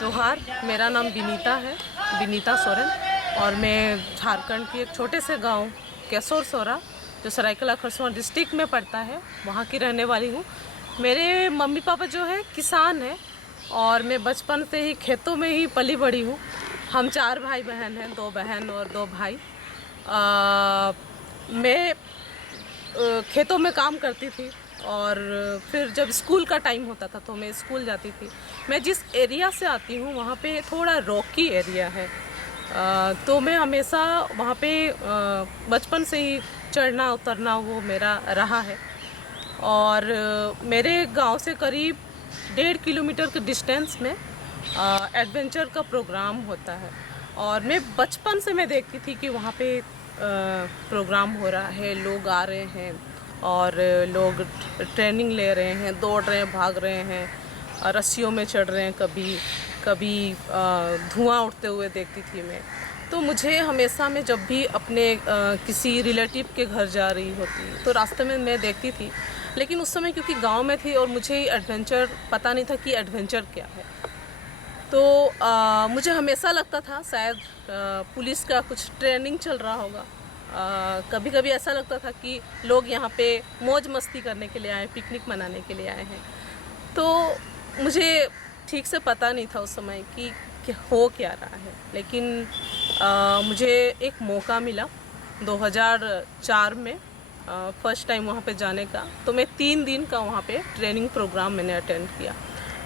जोहार, मेरा नाम विनीता है, विनीता सोरेन। और मैं झारखंड के एक छोटे से गांव केसौर सोरा, जो सरायकेला खरसवां डिस्ट्रिक्ट में पड़ता है, वहाँ की रहने वाली हूँ। मेरे मम्मी पापा जो है किसान हैं और मैं बचपन से ही खेतों में ही पली बड़ी हूँ। हम 4 भाई बहन हैं, 2 बहन और 2 भाई। मैं खेतों में काम करती थी और फिर जब स्कूल का टाइम होता था तो मैं स्कूल जाती थी। मैं जिस एरिया से आती हूँ वहाँ पे थोड़ा रॉकी एरिया है, तो मैं हमेशा वहाँ पे बचपन से ही चढ़ना उतरना वो मेरा रहा है। और मेरे गांव से करीब 1.5 किलोमीटर के डिस्टेंस में एडवेंचर का प्रोग्राम होता है और मैं बचपन से मैं देखती थी कि वहाँ पे प्रोग्राम हो रहा है, लोग आ रहे हैं और लोग ट्रेनिंग ले रहे हैं, दौड़ रहे हैं, भाग रहे हैं, रस्सियों में चढ़ रहे हैं, कभी कभी धुआं उठते हुए देखती थी मैं। तो मुझे हमेशा मैं जब भी अपने किसी रिलेटिव के घर जा रही होती तो रास्ते में मैं देखती थी, लेकिन उस समय क्योंकि गांव में थी और मुझे एडवेंचर पता नहीं था कि एडवेंचर क्या है, तो मुझे हमेशा लगता था शायद पुलिस का कुछ ट्रेनिंग चल रहा होगा। कभी कभी ऐसा लगता था कि लोग यहाँ पे मौज मस्ती करने के लिए आए, पिकनिक मनाने के लिए आए हैं। तो मुझे ठीक से पता नहीं था उस समय कि हो क्या रहा है, लेकिन मुझे एक मौका मिला 2004 में फर्स्ट टाइम वहाँ पे जाने का। तो मैं 3 दिन का वहाँ पे ट्रेनिंग प्रोग्राम मैंने अटेंड किया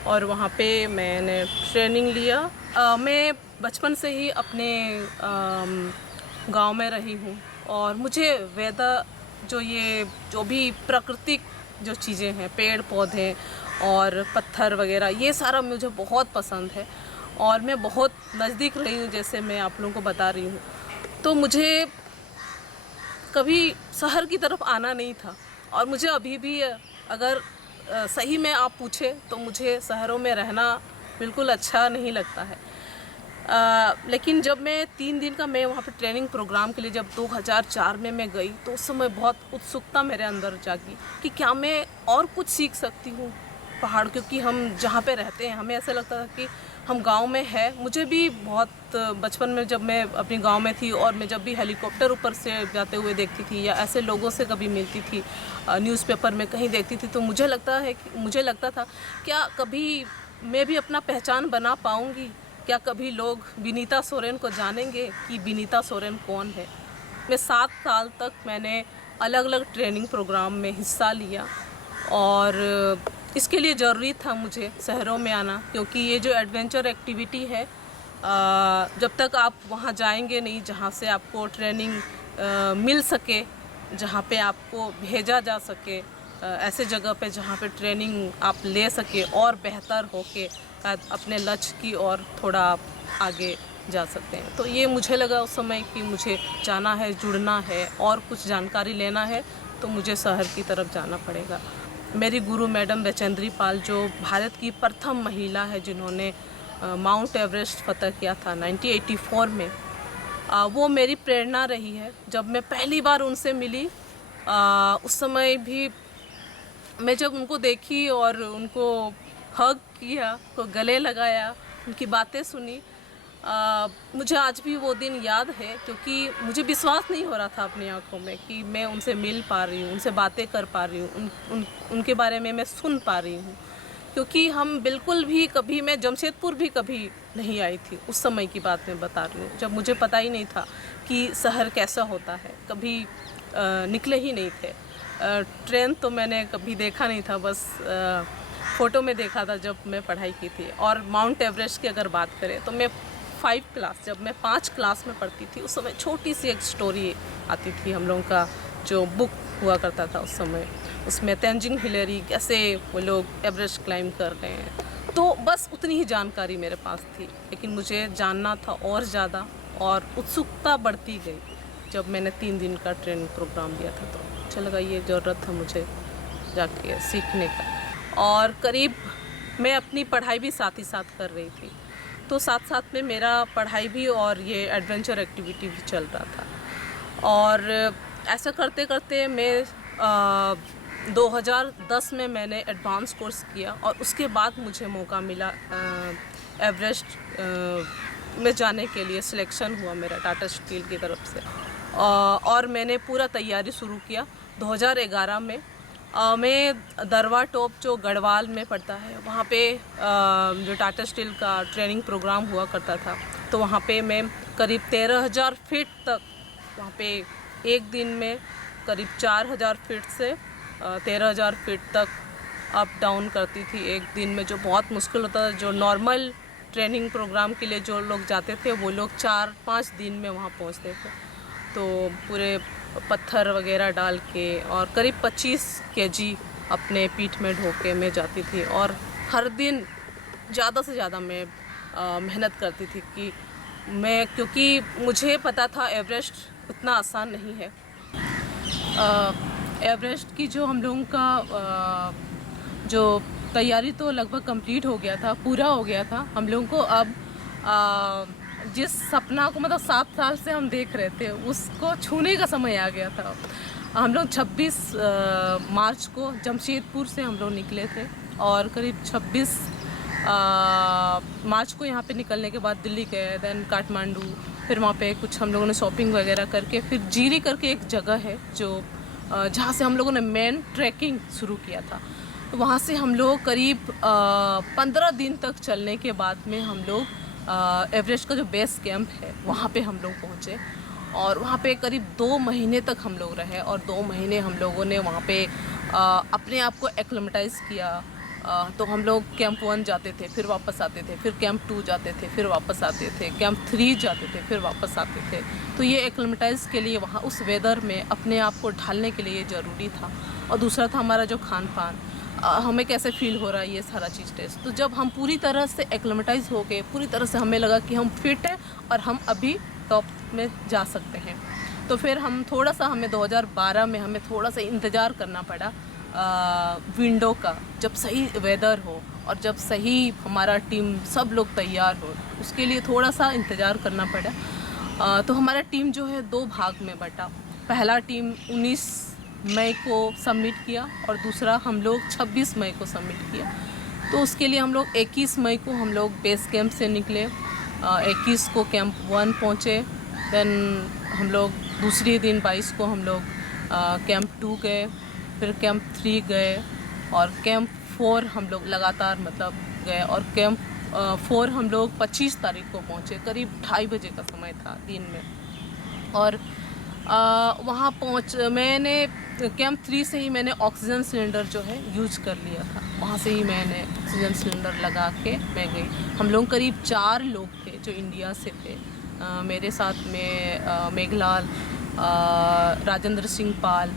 और वहाँ पे मैंने ट्रेनिंग लिया। मैं बचपन से ही अपने गांव में रही हूँ और मुझे वेदर जो भी प्राकृतिक जो चीज़ें हैं, पेड़ पौधे और पत्थर वगैरह, ये सारा मुझे बहुत पसंद है और मैं बहुत नज़दीक रही हूँ, जैसे मैं आप लोगों को बता रही हूँ। तो मुझे कभी शहर की तरफ आना नहीं था और मुझे अभी भी अगर सही में आप पूछे तो मुझे शहरों में रहना बिल्कुल अच्छा नहीं लगता है। लेकिन जब मैं 3 दिन का मैं वहाँ पे ट्रेनिंग प्रोग्राम के लिए जब 2004 में मैं गई तो उस समय बहुत उत्सुकता मेरे अंदर जागी कि क्या मैं और कुछ सीख सकती हूँ पहाड़, क्योंकि हम जहाँ पे रहते हैं हमें ऐसा लगता था कि हम गांव में है। मुझे भी बहुत बचपन में जब मैं अपनी गांव में थी और मैं जब भी हेलीकॉप्टर ऊपर से जाते हुए देखती थी या ऐसे लोगों से कभी मिलती थी, न्यूज़पेपर में कहीं देखती थी, तो मुझे लगता था क्या कभी मैं भी अपना पहचान बना पाऊँगी, क्या कभी लोग विनीता सोरेन को जानेंगे कि विनीता सोरेन कौन है। मैं 7 साल तक मैंने अलग अलग ट्रेनिंग प्रोग्राम में हिस्सा लिया और इसके लिए ज़रूरी था मुझे शहरों में आना, क्योंकि ये जो एडवेंचर एक्टिविटी है, जब तक आप वहाँ जाएंगे नहीं जहाँ से आपको ट्रेनिंग मिल सके, जहाँ पे आपको भेजा जा सके, ऐसे जगह पे जहाँ पे ट्रेनिंग आप ले सके और बेहतर होके अपने लक्ष्य की ओर थोड़ा आप आगे जा सकते हैं। तो ये मुझे लगा उस समय कि मुझे जाना है, जुड़ना है और कुछ जानकारी लेना है तो मुझे शहर की तरफ जाना पड़ेगा। मेरी गुरु मैडम बैचेंद्री पाल, जो भारत की प्रथम महिला है जिन्होंने माउंट एवरेस्ट फतह किया था 1984 में, वो मेरी प्रेरणा रही है। जब मैं पहली बार उनसे मिली उस समय भी मैं जब उनको देखी और उनको हग किया, तो गले लगाया, उनकी बातें सुनी, मुझे आज भी वो दिन याद है, क्योंकि मुझे विश्वास नहीं हो रहा था अपनी आंखों में कि मैं उनसे मिल पा रही हूँ, उनसे बातें कर पा रही हूँ, उनके बारे में मैं सुन पा रही हूँ। क्योंकि हम बिल्कुल भी कभी, मैं जमशेदपुर भी कभी नहीं आई थी, उस समय की बात मैं बता रही हूँ, जब मुझे पता ही नहीं था कि शहर कैसा होता है, कभी निकले ही नहीं थे। ट्रेन तो मैंने कभी देखा नहीं था, बस फ़ोटो में देखा था जब मैं पढ़ाई की थी। और माउंट एवरेस्ट की अगर बात करें तो मैं 5 क्लास, जब मैं 5 क्लास में पढ़ती थी उस समय छोटी सी एक स्टोरी आती थी, हम लोगों का जो बुक हुआ करता था उस समय, उसमें तेंजिंग हिलेरी कैसे वो लोग एवरेस्ट क्लाइंब कर रहे हैं। तो बस उतनी ही जानकारी मेरे पास थी, लेकिन मुझे जानना था और ज़्यादा, और उत्सुकता बढ़ती गई जब मैंने 3 दिन का ट्रेनिंग प्रोग्राम लिया था। तो अच्छा लगा, ये ज़रूरत था मुझे जाके सीखने का। और करीब मैं अपनी पढ़ाई भी साथ ही साथ कर रही थी, तो साथ साथ में मेरा पढ़ाई भी और ये एडवेंचर एक्टिविटी भी चल रहा था। और ऐसा करते करते मैं 2010 में मैंने एडवांस कोर्स किया और उसके बाद मुझे मौका मिला एवरेस्ट में जाने के लिए सिलेक्शन हुआ मेरा टाटा स्टील की तरफ से। और मैंने पूरा तैयारी शुरू किया 2011 में। मैं दरवा टॉप जो गढ़वाल में पड़ता है वहाँ पे जो टाटा स्टील का ट्रेनिंग प्रोग्राम हुआ करता था, तो वहाँ पे मैं करीब 13,000 फीट तक, वहाँ पे एक दिन में करीब 4,000 फीट से 13,000 फीट तक अप डाउन करती थी एक दिन में, जो बहुत मुश्किल होता था। जो नॉर्मल ट्रेनिंग प्रोग्राम के लिए जो लोग जाते थे वो लोग 4-5 दिन में वहाँ पहुँचते थे। तो पूरे पत्थर वगैरह डाल के और करीब 25 kg अपने पीठ में ढो के मैं जाती थी, और हर दिन ज़्यादा से ज़्यादा मैं मेहनत करती थी कि मैं, क्योंकि मुझे पता था एवरेस्ट उतना आसान नहीं है। एवरेस्ट की जो हम लोगों का जो तैयारी तो लगभग कंप्लीट हो गया था, पूरा हो गया था। हम लोगों को अब जिस सपना को मतलब 7 साल से हम देख रहे थे उसको छूने का समय आ गया था। हम लोग 26 मार्च को जमशेदपुर से हम लोग निकले थे, और करीब 26 मार्च को यहाँ पे निकलने के बाद दिल्ली गए, देन काठमांडू, फिर वहाँ पे कुछ हम लोगों ने शॉपिंग वगैरह करके फिर जीरी करके एक जगह है जो जहाँ से हम लोगों ने मेन ट्रैकिंग शुरू किया था। तो वहाँ से हम लोग करीब 15 दिन तक चलने के बाद में हम लोग एवरेस्ट का जो बेस कैंप है वहाँ पे हम लोग पहुँचे, और वहाँ पे करीब 2 महीने तक हम लोग रहे, और 2 महीने हम लोगों ने वहाँ पे अपने आप को एक्लेमेटाइज़ किया। तो हम लोग कैंप 1 जाते थे, फिर वापस आते थे, फिर कैंप 2 जाते थे, फिर वापस आते थे, कैंप 3 जाते थे, फिर वापस आते थे। तो ये एक्लेमेटाइज़ के लिए वहाँ उस वेदर में अपने आप को ढालने के लिए ज़रूरी था। और दूसरा था हमारा जो खान पान, हमें कैसे फील हो रहा है, ये सारा चीज़ टेस्ट। तो जब हम पूरी तरह से एक्लेमेटाइज़ हो गए, पूरी तरह से हमें लगा कि हम फिट हैं और हम अभी टॉप में जा सकते हैं, तो फिर हम थोड़ा सा, हमें 2012 में हमें थोड़ा सा इंतज़ार करना पड़ा विंडो का, जब सही वेदर हो और जब सही हमारा टीम सब लोग तैयार हो, उसके लिए थोड़ा सा इंतज़ार करना पड़ा। तो हमारा टीम जो है 2 भाग में बटा। पहला टीम 19 मई को सबमिट किया और दूसरा हम लोग 26 मई को सबमिट किया। तो उसके लिए हम लोग 21 मई को हम लोग बेस कैंप से निकले, 21 को कैंप 1 पहुँचे, देन हम लोग दूसरे दिन 22 को हम लोग कैंप 2 गए, फिर कैंप 3 गए, और कैंप 4 हम लोग लगातार मतलब गए, और कैंप 4 हम लोग 25 तारीख को पहुँचे, करीब 2:30 बजे का समय था दिन में। और वहाँ मैंने कैंप 3 से ही मैंने ऑक्सीजन सिलेंडर जो है यूज कर लिया था, वहाँ से ही मैंने ऑक्सीजन सिलेंडर लगा के मैं गई। हम लोग करीब 4 लोग थे जो इंडिया से थे, मेरे साथ में मेघलाल, राजेंद्र सिंह पाल,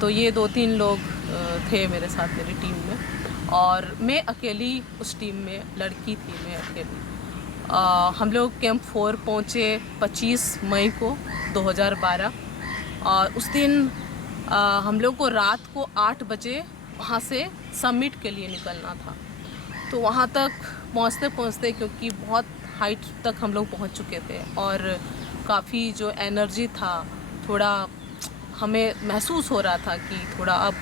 तो ये 2-3 लोग थे मेरे साथ मेरी टीम में, और मैं अकेली उस टीम में लड़की थी, मैं अकेली। हम लोग कैंप 4 पहुँचे 25 मई को 2012, और उस दिन हम लोग को रात को 8 बजे वहाँ से समिट के लिए निकलना था। तो वहाँ तक पहुँचते पहुँचते, क्योंकि बहुत हाइट तक हम लोग पहुँच चुके थे और काफ़ी जो एनर्जी था, थोड़ा हमें महसूस हो रहा था कि थोड़ा अब,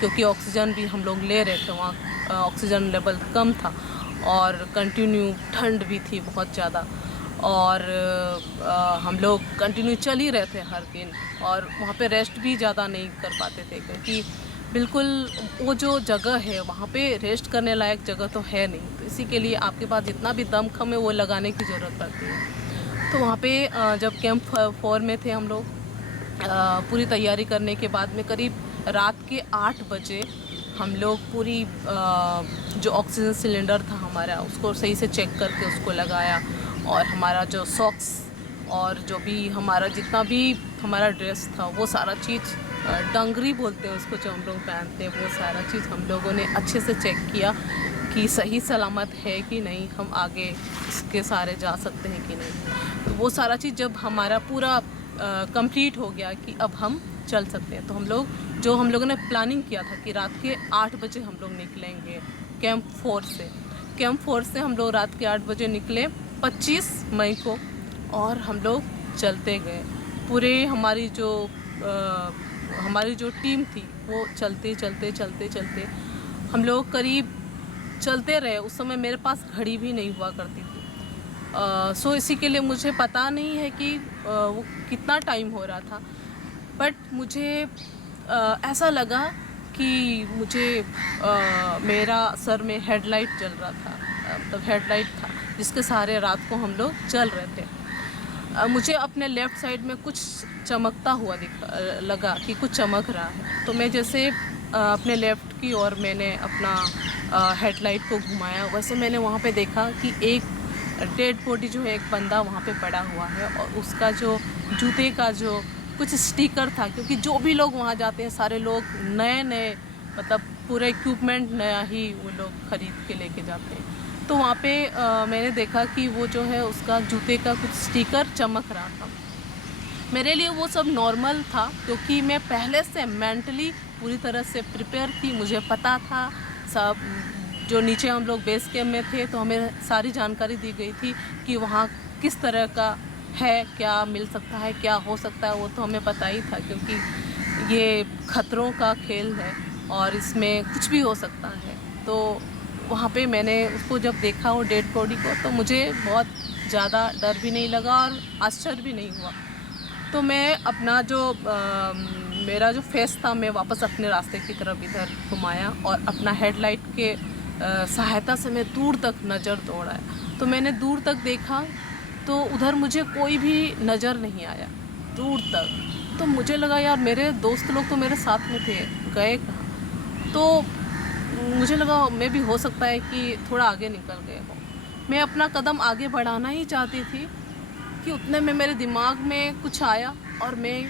क्योंकि ऑक्सीजन भी हम लोग ले रहे थे, वहाँ ऑक्सीजन लेवल कम था और कंटिन्यू ठंड भी थी बहुत ज़्यादा, और हम लोग कंटिन्यू चल ही रहे थे हर दिन, और वहाँ पे रेस्ट भी ज़्यादा नहीं कर पाते थे, क्योंकि बिल्कुल वो जो जगह है वहाँ पे रेस्ट करने लायक जगह तो है नहीं। तो इसी के लिए आपके पास जितना भी दमखम है वो लगाने की ज़रूरत पड़ती है। तो वहाँ पे जब कैंप 4 में थे हम लोग, पूरी तैयारी करने के बाद में करीब रात के 8 बजे हम लोग पूरी जो ऑक्सीजन सिलेंडर था हमारा, उसको सही से चेक करके उसको लगाया, और हमारा जो सॉक्स और जो भी हमारा जितना भी हमारा ड्रेस था वो सारा चीज़, डंगरी बोलते हैं उसको, जो हम लोग पहनते हैं, वो सारा चीज़ हम लोगों ने अच्छे से चेक किया कि सही सलामत है कि नहीं, हम आगे इसके सारे जा सकते हैं कि नहीं। तो वो सारा चीज़ जब हमारा पूरा कंप्लीट हो गया कि अब हम चल सकते हैं, तो हम लोगों ने प्लानिंग किया था कि रात के 8 बजे हम लोग निकलेंगे कैंप 4 से। कैंप 4 से हम लोग रात के 8 बजे निकले 25 मई को, और हम लोग चलते गए। पूरे हमारी जो टीम थी वो चलते चलते हम लोग करीब चलते रहे। उस समय मेरे पास घड़ी भी नहीं हुआ करती थी। सो इसी के लिए मुझे पता नहीं है कि वो कितना टाइम हो रहा था, बट मुझे ऐसा लगा कि मुझे मेरा सर में हेडलाइट जल रहा था, मतलब हेडलाइट था जिसके सहारे रात को हम लोग चल रहे थे। मुझे अपने लेफ़्ट साइड में कुछ चमकता हुआ लगा कि कुछ चमक रहा है। तो मैं जैसे अपने लेफ़्ट की ओर मैंने अपना हेडलाइट को घुमाया, वैसे मैंने वहाँ पे देखा कि एक डेड बॉडी जो है, एक बंदा वहाँ पे पड़ा हुआ है और उसका जो जूते का जो कुछ स्टिकर था, क्योंकि जो भी लोग वहाँ जाते हैं सारे लोग नए नए, मतलब पूरा इक्विपमेंट नया ही वो लोग ख़रीद के लेके जाते हैं। तो वहाँ पे मैंने देखा कि वो जो है उसका जूते का कुछ स्टिकर चमक रहा था। मेरे लिए वो सब नॉर्मल था, क्योंकि मैं पहले से मेंटली पूरी तरह से प्रिपेयर थी। मुझे पता था सब, जो नीचे हम लोग बेस कैंप में थे तो हमें सारी जानकारी दी गई थी कि वहाँ किस तरह का है, क्या मिल सकता है, क्या हो सकता है, वो तो हमें पता ही था, क्योंकि ये खतरों का खेल है और इसमें कुछ भी हो सकता है। तो वहाँ पे मैंने उसको जब देखा वो डेड बॉडी को, तो मुझे बहुत ज़्यादा डर भी नहीं लगा और आश्चर्य भी नहीं हुआ। तो मैं अपना जो मेरा जो फेस था, मैं वापस अपने रास्ते की तरफ इधर घुमाया और अपना हेडलाइट के सहायता से मैं दूर तक नज़र दौड़ाया। तो मैंने दूर तक देखा तो उधर मुझे कोई भी नज़र नहीं आया दूर तक। तो मुझे लगा यार मेरे दोस्त लोग तो मेरे साथ में थे, गए कहाँ? तो मुझे लगा मैं भी हो सकता है कि थोड़ा आगे निकल गए हो। मैं अपना कदम आगे बढ़ाना ही चाहती थी कि उतने में मेरे दिमाग में कुछ आया और मैं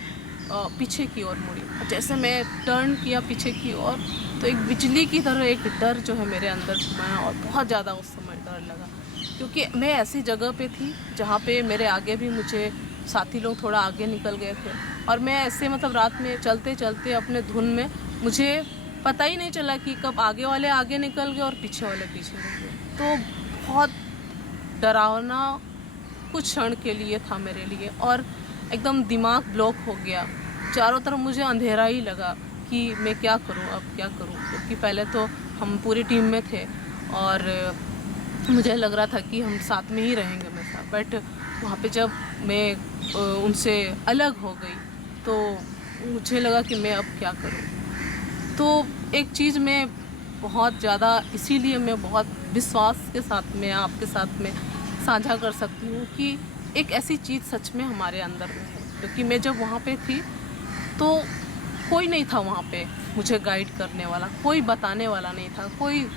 पीछे की ओर मुड़ी। जैसे मैं टर्न किया पीछे की ओर, तो एक बिजली की तरह एक डर जो है मेरे अंदर घुमाया और बहुत ज़्यादा उस समय डर लगा, क्योंकि मैं ऐसी जगह पे थी जहाँ पे मेरे आगे भी मुझे साथी लोग थोड़ा आगे निकल गए थे और मैं ऐसे मतलब रात में चलते चलते अपने धुन में, मुझे पता ही नहीं चला कि कब आगे वाले आगे निकल गए और पीछे वाले पीछे रह गए। तो बहुत डरावना कुछ क्षण के लिए था मेरे लिए और एकदम दिमाग ब्लॉक हो गया। चारों तरफ मुझे अंधेरा ही लगा कि मैं क्या करूं, अब क्या करूं, क्योंकि पहले तो हम पूरी टीम में थे और मुझे लग रहा था कि हम साथ में ही रहेंगे हमेशा। बट वहाँ पे जब मैं उनसे अलग हो गई तो मुझे लगा कि मैं अब क्या करूं। तो एक चीज़ मैं बहुत ज़्यादा, इसीलिए मैं बहुत विश्वास के साथ में आपके साथ में साझा कर सकती हूँ कि एक ऐसी चीज़ सच में हमारे अंदर में है। क्योंकि मैं जब वहाँ पे थी तो कोई नहीं था वहाँ पे मुझे गाइड करने वाला, कोई बताने वाला नहीं था, कोई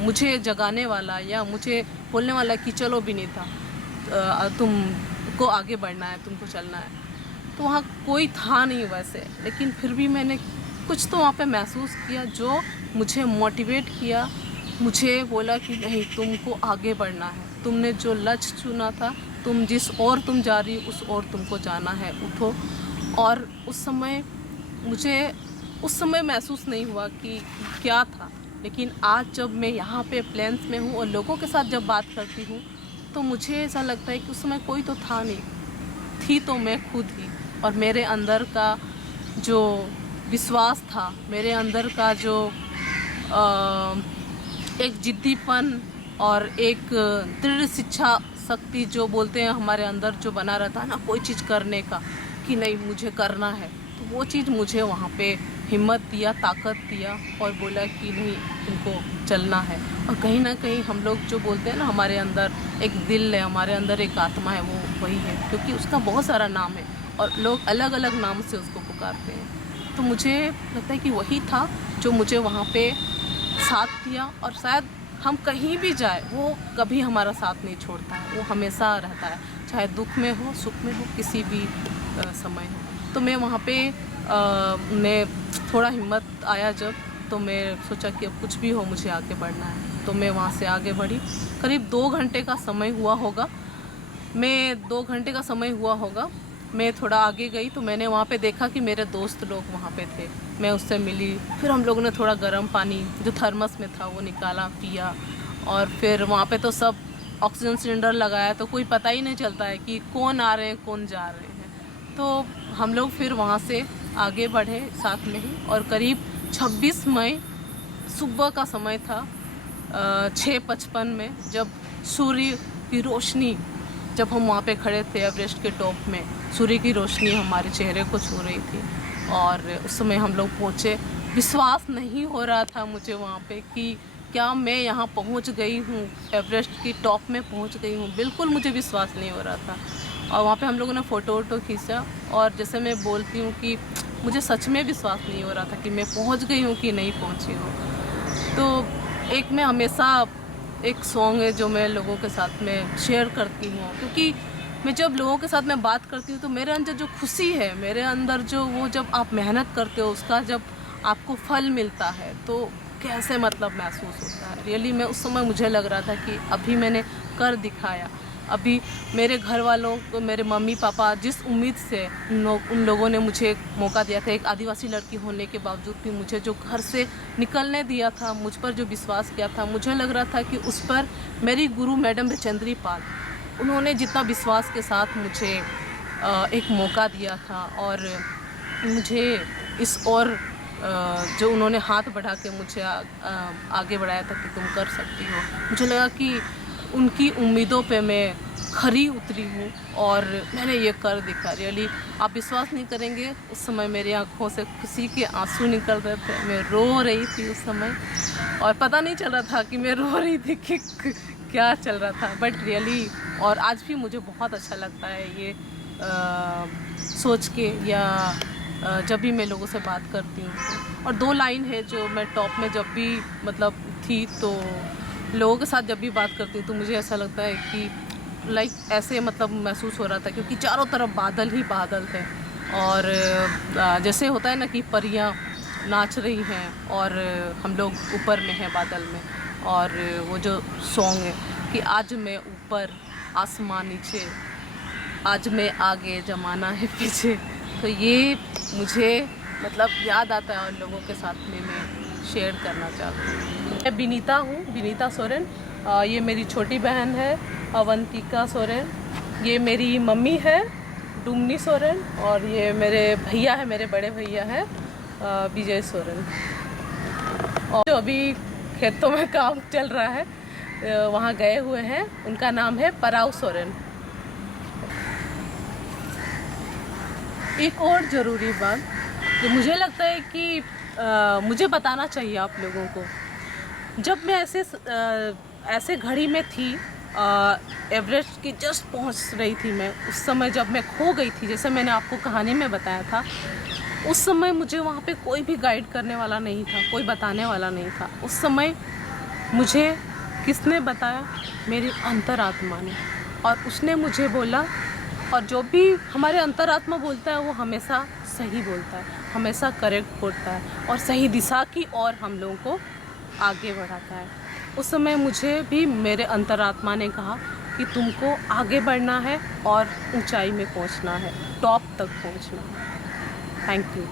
मुझे जगाने वाला या मुझे बोलने वाला कि चलो भी नहीं था, तुमको आगे बढ़ना है, तुमको चलना है। तो वहाँ कोई था नहीं वैसे, लेकिन फिर भी मैंने कुछ तो वहाँ पे महसूस किया जो मुझे मोटिवेट किया, मुझे बोला कि नहीं, तुमको आगे बढ़ना है, तुमने जो लक्ष्य चुना था, तुम जिस ओर तुम जा रही उस ओर तुमको जाना है, उठो। और उस समय महसूस नहीं हुआ कि क्या था, लेकिन आज जब मैं यहाँ पे प्लेन्स में हूँ और लोगों के साथ जब बात करती हूँ तो मुझे ऐसा लगता है कि उस समय कोई तो था नहीं, थी तो मैं खुद ही। और मेरे अंदर का जो विश्वास था, मेरे अंदर का जो एक जिद्दीपन और एक दृढ़ शिक्षा शक्ति जो बोलते हैं हमारे अंदर जो बना रहता है ना कोई चीज़ करने का, कि नहीं मुझे करना है, तो वो चीज़ मुझे वहाँ पे हिम्मत दिया, ताकत दिया और बोला कि नहीं, तुमको चलना है। और कहीं ना कहीं हम लोग जो बोलते हैं ना, हमारे अंदर एक दिल है, हमारे अंदर एक आत्मा है, वो वही है, क्योंकि उसका बहुत सारा नाम है और लोग अलग अलग नाम से उसको पुकारते हैं। तो मुझे लगता है कि वही था जो मुझे वहाँ पे साथ दिया। और शायद हम कहीं भी जाए वो कभी हमारा साथ नहीं छोड़ता है, वो हमेशा रहता है, चाहे दुख में हो, सुख में हो, किसी भी समय हो। तो मैं वहाँ पे मैं थोड़ा हिम्मत आया जब, तो मैं सोचा कि अब कुछ भी हो मुझे आगे बढ़ना है। तो मैं वहाँ से आगे बढ़ी। करीब 2 घंटे का समय हुआ होगा, मैं थोड़ा आगे गई तो मैंने वहाँ पे देखा कि मेरे दोस्त लोग वहाँ पे थे। मैं उससे मिली, फिर हम लोगों ने थोड़ा गर्म पानी जो थर्मस में था वो निकाला, पिया। और फिर वहाँ पे तो सब ऑक्सीजन सिलेंडर लगाया, तो कोई पता ही नहीं चलता है कि कौन आ रहे हैं कौन जा रहे हैं। तो हम लोग फिर वहाँ से आगे बढ़े साथ में ही, और करीब 26 मई सुबह का समय था 6:55 में, जब सूर्य की रोशनी, जब हम वहाँ पे खड़े थे एवरेस्ट के टॉप में, सूर्य की रोशनी हमारे चेहरे को छू रही थी और उस समय हम लोग पहुँचे। विश्वास नहीं हो रहा था मुझे वहाँ पे कि क्या मैं यहाँ पहुँच गई हूँ, एवरेस्ट की टॉप में पहुँच गई हूँ। बिल्कुल मुझे विश्वास नहीं हो रहा था। और वहाँ पे हम लोगों ने फ़ोटो वोटो खींचा और जैसे मैं बोलती हूँ कि मुझे सच में विश्वास नहीं हो रहा था कि मैं पहुँच गई हूँ कि नहीं पहुँची हूँ। तो एक मैं हमेशा एक सॉन्ग है जो मैं लोगों के साथ में शेयर करती हूँ, क्योंकि मैं जब लोगों के साथ में बात करती हूँ तो मेरे अंदर जो खुशी है, मेरे अंदर जो वो जब आप मेहनत करते हो उसका जब आपको फल मिलता है तो कैसे मतलब महसूस होता है। रियली मैं उस समय मुझे लग रहा था कि अभी मैंने कर दिखाया। अभी मेरे घर वालों को, मेरे मम्मी पापा जिस उम्मीद से उन लोगों ने मुझे एक मौका दिया था, एक आदिवासी लड़की होने के बावजूद भी मुझे जो घर से निकलने दिया था, मुझ पर जो विश्वास किया था, मुझे लग रहा था कि उस पर मेरी गुरु मैडम बचेंद्री पाल, उन्होंने जितना विश्वास के साथ मुझे एक मौका दिया था और मुझे इस और जो उन्होंने हाथ बढ़ा के मुझे आगे बढ़ाया था कि तुम कर सकती हो, मुझे लगा कि उनकी उम्मीदों पे मैं खरी उतरी हूँ और मैंने ये कर दिखा। रियली आप विश्वास नहीं करेंगे, उस समय मेरी आंखों से खुशी के आंसू निकल रहे थे, मैं रो रही थी उस समय और पता नहीं चल रहा था कि मैं रो रही थी कि क्या चल रहा था। बट रियली और आज भी मुझे बहुत अच्छा लगता है ये सोच के, या जब भी मैं लोगों से बात करती हूँ। और 2 लाइन है जो मैं टॉप में जब भी मतलब थी तो लोगों के साथ जब भी बात करती हूँ तो मुझे ऐसा लगता है कि लाइक ऐसे मतलब महसूस हो रहा था, क्योंकि चारों तरफ बादल ही बादल थे और जैसे होता है ना कि परियां नाच रही हैं और हम लोग ऊपर में हैं बादल में। और वो जो सॉन्ग है कि आज मैं ऊपर आसमां नीचे, आज मैं आगे ज़माना है पीछे, तो ये मुझे मतलब याद आता है और लोगों के साथ में मैं शेयर करना चाहती हूँ। मैं विनीता हूँ, विनीता सोरेन। ये मेरी छोटी बहन है अवंतिका सोरेन, ये मेरी मम्मी है डुमनी सोरेन और ये मेरे भैया है, मेरे बड़े भैया हैं विजय सोरेन। और जो अभी खेतों में काम चल रहा है वहाँ गए हुए हैं, उनका नाम है पराव सोरेन। एक और ज़रूरी बात जो मुझे लगता है कि मुझे बताना चाहिए आप लोगों को, जब मैं ऐसे घड़ी में थी, एवरेस्ट की जस्ट पहुंच रही थी मैं, उस समय जब मैं खो गई थी, जैसे मैंने आपको कहानी में बताया था, उस समय मुझे वहाँ पे कोई भी गाइड करने वाला नहीं था, कोई बताने वाला नहीं था। उस समय मुझे किसने बताया? मेरी अंतरात्मा ने। और उसने मुझे बोला, और जो भी हमारे अंतरात्मा बोलता है वो हमेशा सही बोलता है, हमेशा करेक्ट बोलता है और सही दिशा की ओर हम लोगों को आगे बढ़ाता है। उस समय मुझे भी मेरे अंतरात्मा ने कहा कि तुमको आगे बढ़ना है और ऊंचाई में पहुंचना है, टॉप तक पहुंचना है। Thank you.